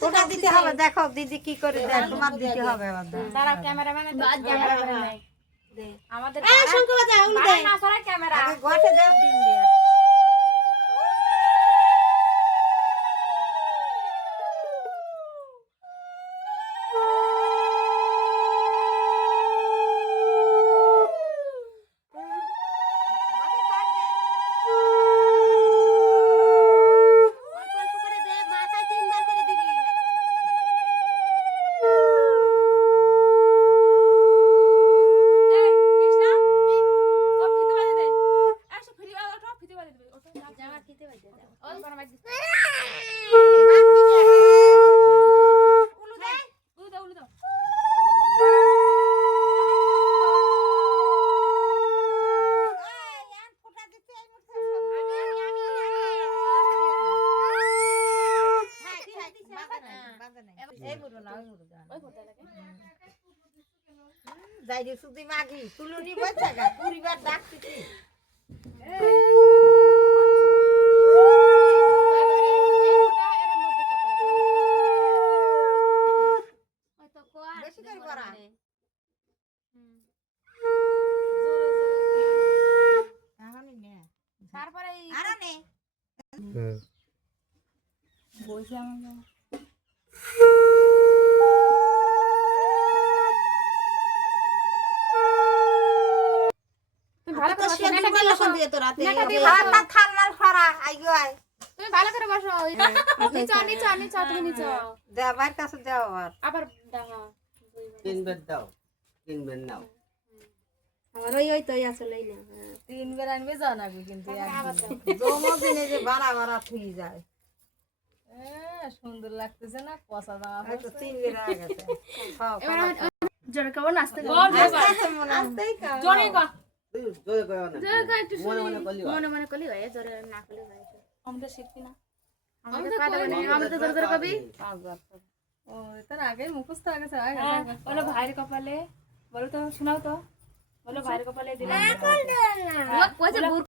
ফোটা দিতে হবে দেখো দিদি কি করে দেয় তোমার দিতে হবে আবার তারা ক্যামেরাম্যান নাই দে আমাদের শঙ্খ বাজা উল দে না সরাই ক্যামেরা আগে গোটে দাও তিন দিয়ে অল্প অল্প করে দে মাথায় তিনবার করে দিবি এই কৃষ্ণা ও ফিতে বাজে দে আসো ফিতে বাজে ওঠো ফিতে বাজে দে ওঠো জামা খেতে বাজে দাও ওই কোন বাজে উলু দে উলু দাও ফোটা দিতে এই মুহূর্তে এই মুড়ো না ওই মুড়ো ওই ফটো লাগে যাই রে সুদি মাগি তুলুনি বইছা গা পরিবার ডাকছি বেশি করে করা এখনই নে তারপরে আরে নে বইছে আমার তুমি ভালো করে বসো নেটা দিয়ে বসো দিয়ে তো রাতে নেটা দিয়ে খাওয়ার বসো না থালমাল ফরা আইগো আই তুমি ভালো করে বসো নিচে নিচে নিচে তুমি নিচে দে বাইর কাছে দাও আবার দাও তিনবার দাও তিনবার নাও আমার ওই তো আসলে না তিনবার আনবে যাও না কিন্তু দোনো দিনে যে বাড়া বাড়া থুই যায় সুন্দর লাগতেছে না কষা দাওয়া হয়তো তিনবার আগে গেছে এবার জোরে কেমন আসতে আস্তেই খাও জোরে গো তুই জোরে করো না জোরে কর একটু মনে মনে করলি হয়। মনে মনে করলি হয় জোরে না করলি হয় আমাদের শিখবি না আমাদের কথা বলে আমি তো জোরে জোরে কবি ও তার আগে মুখস্থ আগে বলো ভাইয়ের কপালে বলো তো শোনাও তো বলো ভাইয়ের কপালে দিলাম কইছে